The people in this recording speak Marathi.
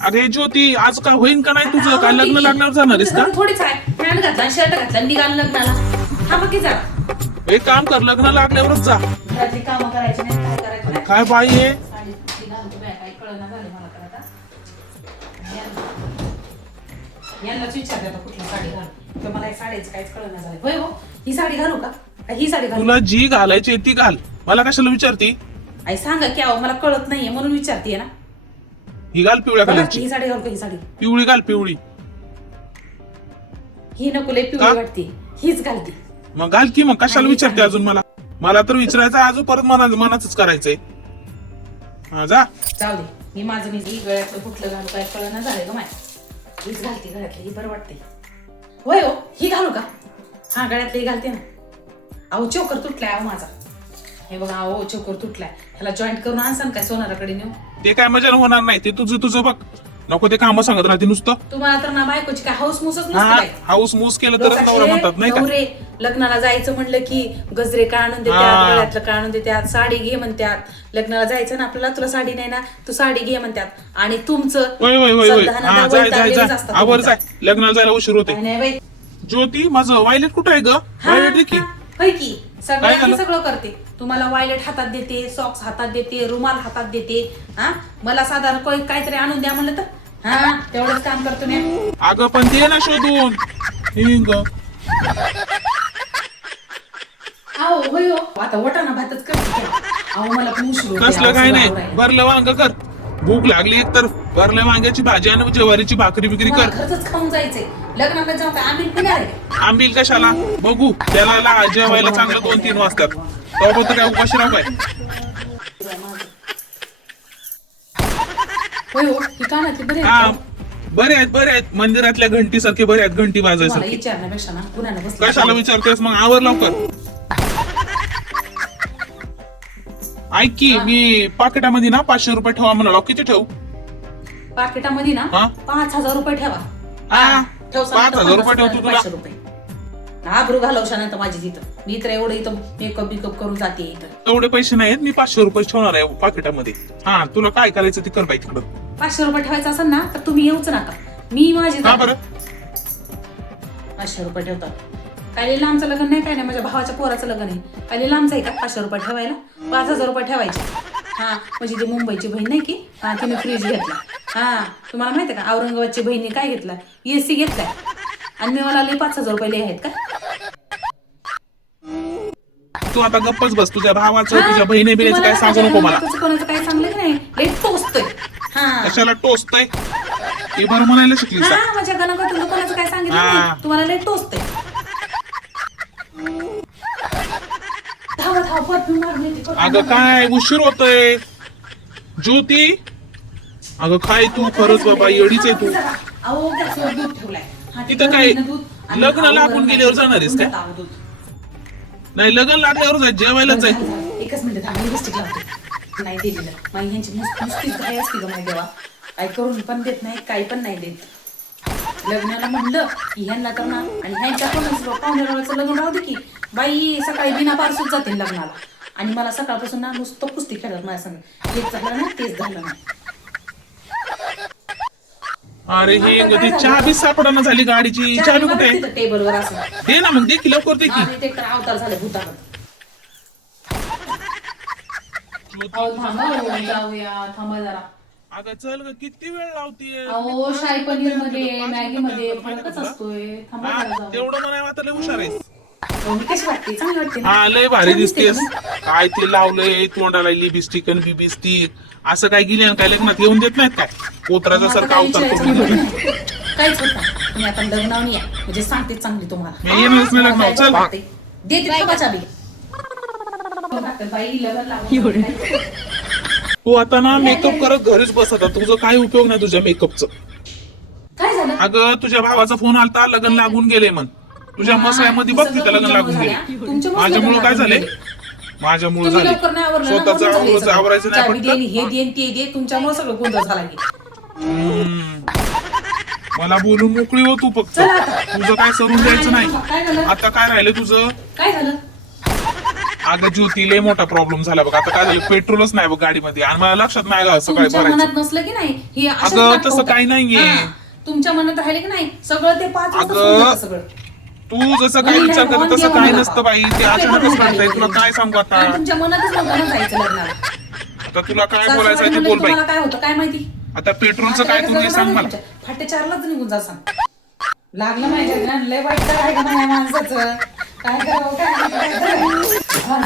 अरे ज्योती आज का होईन का नाही तुझं काय लग्न लागणार जाणार आहेस का? थोडीच आहे पॅन्ट घातला शर्ट घातला निघाल लग्नाला थांबा की जरा एक काम कर लग्न लागल्यावरच जा. घरातली कामं करायची नाही काय करायचं नाही. काय बाई आहे साडी ती घालतो बाय काय कळना झालं मला तर आता यांनाच विचारलं आता कुठली साडी घालू तर मला या साडीचं काहीच कळना झालं. होय हो ही साडी घालू का ही साडी घालू तुला जी घालायची ती घाल मला कशाला विचारती. आई सांगा की अहो मला कळत नाहीये म्हणून विचारते ना. ही घाल पिवळ्या कलरची ही साडी घालू का ही साडी पिवळी घाल पिवळी. ही नको लय पिवळी वाटते हीच घालते. मग घाल की मग कशाला विचारते अजून मला मला तर विचारायचं अजून परत मनाच करायचंय. हा जा जाऊ दे मी माझं मी गळ्यातलं कुठलं घालू काय कळना झालंय ग माय हीच घालते गळ्यातलं ही बरं वाटते. होय हो ही घालू का हा गळ्यातलं ही घालते ना. अहो चोकर तुटलाय अहो माझा हे बघा अहो चोकर तुटलाय ह्याला जॉईंट करून आणसान काय सोनाराकडे नेऊ. ते काय मजा होणार नाही ते तुझं बघ नको ते काम सांगत राहते नुसतं. तुम्हाला तर ना बायकोची काय हाऊस मुसच नसते हा काय. हाऊस मूस केलं तरच नवरा म्हणतात नाही का. नवरे लग्नाला जायचं म्हणलं की गजरे काय आणून देतात गळ्यातलं काय आणून देतात साडी घे म्हणतात लग्नाला जायचं ना आपल्याला तुला साडी नाही ना तू साडी घे म्हणतात आणि तुमचं होय होय होय होय सलदाना हा वैतागलेलेच जाय जाय असतात आवर तुमचं. जाय लग्नाला जायला उशीर होते. नाही बाई ज्योती माझं वायलेट कुठं आहे ग वायलेट दे की. होय की काय सगळं झालं? सगळं करते तुम्हाला वायलेट हातात देते सॉक्स हातात देते रुमाल हातात देते हा मला साधारण काहीतरी आणून द्या म्हणलं तर हा तेवढंच काम करतो मी. अगं पण दे ना शोधून हिंग. अहो होय हो आता वटाणा भातच करते अहो मला पण उशीर होतोय. कसलं अहो, काय सगळं नाही आवरायला. भरलं वांग कर भूक लागली एक तर भरल्या वांग्याची भाजी आणि ज्वारीची भाकरी बिकरी मला कर. घरचंच खाऊन जायचंय लग्नाला जाऊ का आम्ही पिणार आहे. आंबील कशाला बघू त्याला जेवायला चांगलं 2-3 वाजतात तेव्हा तर काय उपाशी राहू काय. होय हो ही का ना ती बरी हा आहे का? बरे आहेत मंदिरातल्या घंटी सारखे बरे आहेत घंटी मला वाजायसारखे. विचारण्यापेक्षा ना पुण्याला बसलं कशाला विचारतेस मग आवर लवकर. ऐक की मी पाकिटामध्ये ना 500 रुपये ठेवा म्हणाला किती ठेवू. पाकिटामध्ये ना हा? 5,000 रुपये ठेवा. हा, ठेव सांगितलं 5,000 रुपये 50 ठेवतो तुला. 500 रुपये. आबरू घालवशानंतर माझी तिथं मी तर एवढं इथं मेकअप बिकअप करून जाते इथं. एवढे पैसे नाहीत मी 500 रुपये ठेवणार आहे पाकिटामध्ये. हा तुला काय करायचं ते कर बाई तिकडं. 500 रुपये ठेवायचं असेल ना तर तुम्ही येऊच नका मी माझी हा जाते. बरं 500 रुपये ठेवतात काय लिहिलं आमचं लग्न नाही काय नाही माझ्या भावाच्या पोराचं लग्न आहे काय लिहिलं आमचं आहे का 500 रुपये ठेवायला 5,000 रुपये ठेवायचे. हा म्हणजे ती मुंबईची बहीण नाही की हा तिने फ्रीज घेतला. हा तुम्हाला माहिती आहे का औरंगाबादची बहिणी काय घेतला एसी घेतलाय आणि मी मला 5,000 रुपये लिहि आहेत का. तू आता गप्पच बस तुझ्या भावाचं हा, तुझ्या बहिणी बिणीचं काय तुम्हाला सांगू नको मला. तुझं कोणाचं काय सांगलं की नाही लई टोचतोय. हा कशाला टोचतय ते बरं म्हणायला शिकलीस का? हा माझ्या गणाकडून कोणाचं काय सांगितलं हा. नाही तुम्हाला लई टोचतोय. धावा धावा परफ्यूम मारून येते, परफ्यूम अगं काय उशीर होतोय ज्योती. अगं काय तू खरंच बाबा येडीच आहे तू. अहो गॅसवर दूध ठेवलाय हा, ते इथं काय गरम दूध आणि लग्न आवर लागून गरम गेल्यावर दूध. जाणार आहेस काय? तावं दूध. नाही लग्न लागल्यावर जाय जेवायलाच जाय तू. एकच मिनिट थांब लिपस्टिक लावते नाही दिलेलं माई ह्यांची नुसतीच घाई असते ग माई देवा काय करून पण देत नाही काही पण नाही देत. लग्नाला म्हणलं की ह्यांना तर ना आणि ह्यांच्या पण पाहुण्याचं लग्न राहू दे की बाई सकाळी बिना पारसूच जातील लग्नाला आणि मला सकाळपासून ना नुसतं कुस्ती खेळत माझ्या संग हेच झालं ना तेच झालं ना. अरे हे ती चहा बी सापडा झाली गाडीची चहा बी कुठे आहे? टेबलवर असं दे ना मग दे की लवकर दे की. आणि ते तर अवतार झाले भूताकडे. थांबा जाऊया थांबा जरा. अगं चल ग किती वेळ लावतीये. अहो शाही पनीर मध्ये मॅगी मध्ये फरकच असतोय थांबा हा, जरा जाऊया. तेवढं म्हणाय आता लय हुशार आहेस. अहो, मी कशी वाटते चांगली वाटते ना? हा लय भारी छान दिसते दिसतेस. का मी? काय ते लावलंय तोंडाला लिबिस्टिक आणि बिबिस्टिक असं काय गेली आणि काय लग्नात येऊन देत नाहीत काय पोत्राचा आता सारखा काय अवतार विचारायचं करून नाही. दिला. काहीच होत नाही तुम्ही आता लग्नावून या म्हणजे सांगते चांगली तुम्हाला. मी येणारच नाही लग्नावर, काय चल. वाटते? देते का बचा बी बाई लग्न लावून तू आता ना मेकअप करत घरीच बस आता तुझं काय उपयोग नाही तुझ्या मेकअपचं. काय झालं अगं तुझ्या भावाचा फोन आलता लग्न लागून गेले म्हण तुझ्या मसायामध्ये बघ तिथं लग्न लागून गेले. माझ्यामुळे काय झालंय माझ्यामुळे तुम्ही झाले लवकर नाही आवरलं ना, स्वतःच म्हणून झालंय सगळं. आवरायचं नाही चावी पटकन. देईन, हे देईन ते दे तुमच्यामुळे सगळं गोंधळ झाला की. मला बोलून मोकळी हो तू फक्त चला आता. तुझं काय सरून द्यायचं काय नाही. झालं आता काय राहिलं तुझं काय झालं अगं ज्योती लय मोठा प्रॉब्लेम झाला बघ. आता काय झालं, पेट्रोलच नाही बघ गाडीमध्ये आणि मला लक्षात नाही का सकाळी तुमच्या भरायचं. मनात नसलं की नाही ही अशाच अगं नाटकं तसं होतात. काही नाहीये. हा, तुमच्या मनात राहिले की नाही सगळं ते 5 वाजता अगं, समजतं सगळं. तू जसं काय विचार करत तसं काय नसतं बाई. ते अचानकच घडतंय. तुला काय सांगू आता. आणि तुमच्या मनातच नव्हतं ना जायचं लग्नाला. आता तुला काय सासूबाई बोलायचं आहे ते म्हणले बोल बाई. तुम्हाला काय होतं काय माहिती. आता पेट्रोलचं काय तू हे सांग मला. फाटे 4लाच निघून जा सांग. लागलं माहिती लय वाईट काय का नाही माणसाचं. काय करावं काय नाही, काय करावं. हा.